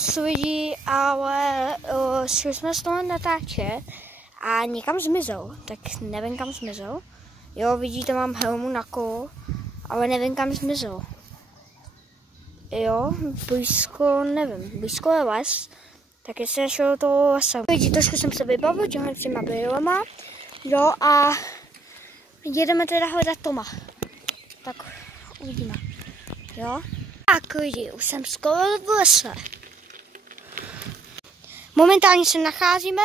kus lidí, ale šli jsme z toho natáče a někam zmizel, tak nevím kam zmizel. Jo, vidíte, mám helmu na kolo, ale nevím kam zmizel. Jo, blízko, nevím, blízko je les, tak jestli nešel do toho lesa. Vidíte, trošku jsem se vybavil těma brýlema, jo, a jedeme teda hledat Toma. Tak uvidíme, jo. Tak lidi, už jsem skoro v lese. Momentálně se nacházíme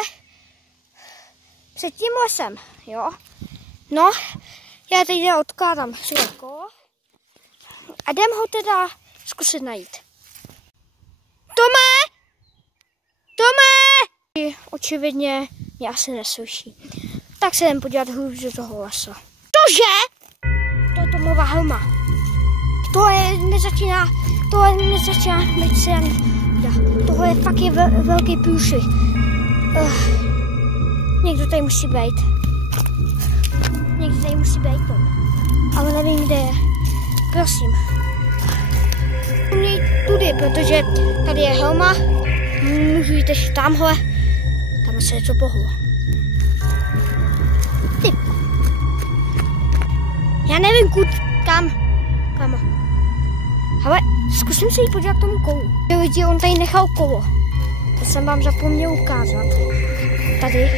před tím lesem, jo. No, já teď odkládám své kolo a jdem ho teda zkusit najít. Tome! Tome! Očividně mě asi neslyší. Tak se jdem podívat hůř do toho lesa. Cože? To je Tomova helma. Tohle nezačíná být se ani. Tohle je fakt velký průšvih. Někdo tady musí být. Někdo tady musí být Tom. Ale nevím, kde je. Prosím. Měj tudy, protože tady je helma. Můžu jít ještě tamhle. Tam se něco pohlo. Ty. Já nevím, kam. Ale zkusím se jít podívat k tomu kolu. Lidi, on tady nechal kolo. To jsem vám zapomněl ukázat. Tady,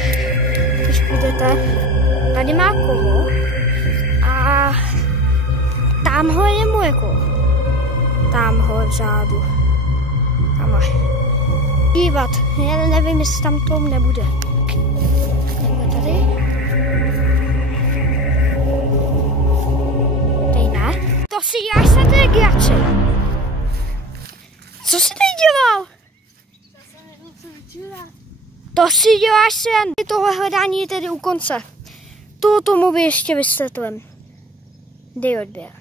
když půjdete, tady má kolo a tamhle je moje kolo. Tamhle vzadu. Tamhle. Dívat, já nevím, jestli tam Tom nebude. Nebude tady? Tady ne? To si děláš na té graci. Co jsi tady dělal? To si děláš sen. Tohle hledání je tedy u konce. Tomu by ještě vysvětlím. Dej odběr.